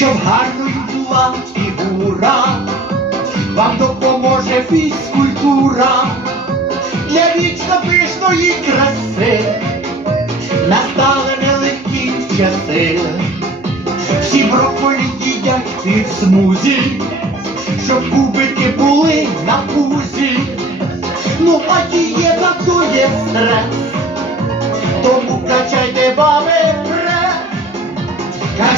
щоб гарною була фігура, вам допоможе фізкультура для вічно пишної краси, настали нелегкі часи, всі брокколі їдять і в смузі, щоб кубики були на пузі, ну а дієта то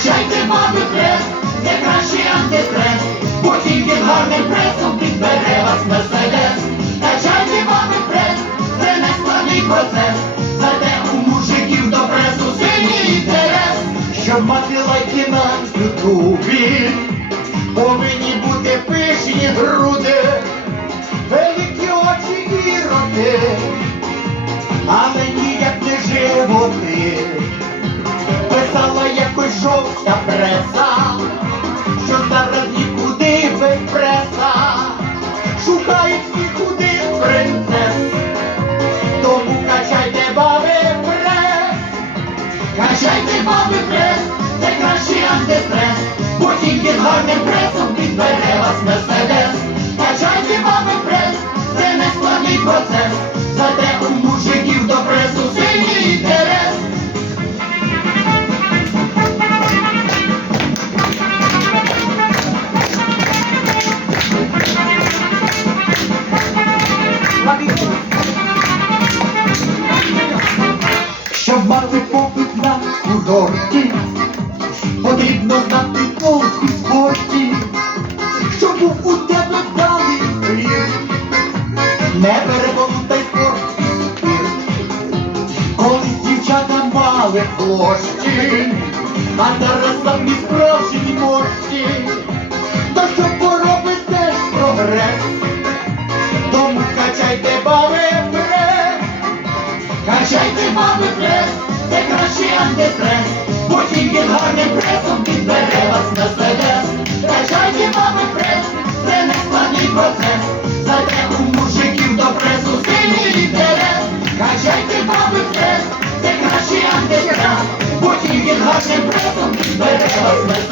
Качайте баби прес, це кращий антистрес, бо тільки з гарним пресом підбере вас мерседес. Качайте баби прес, це не складний процес, зате у мужиків до пресу сильний інтерес, щоб мати лайки на ютубі, повинні бути пишні груди, великі очі і роти, але ніяк не животи жовта преса, що зараз нікуди без преса, шукають нікуди принцес, тому качайте баби прес, качайте баби прес, це кращий антистрес, бо тільки з гарним пресом підбере вас мерседес. Мати попит на курорті, потрібно знати толк у спорті, щоб був у тебе вдалий хліб. Не переполутай спорт і спірт. Колись дівчата мали площі, а зараз самі справжні мощі. Та щоб поробити теж прогрес, тому качайте прес. Качайте баби прес, це кращий антистрес, тільки з гарним пресом підбере вас на мерседес. Качайте баби прес, це не складний процес, зате у мужиків до пресу сильний інтерес. Качайте баби прес, це кращий антистрес, тільки з гарним пресом підбере вас на Качайте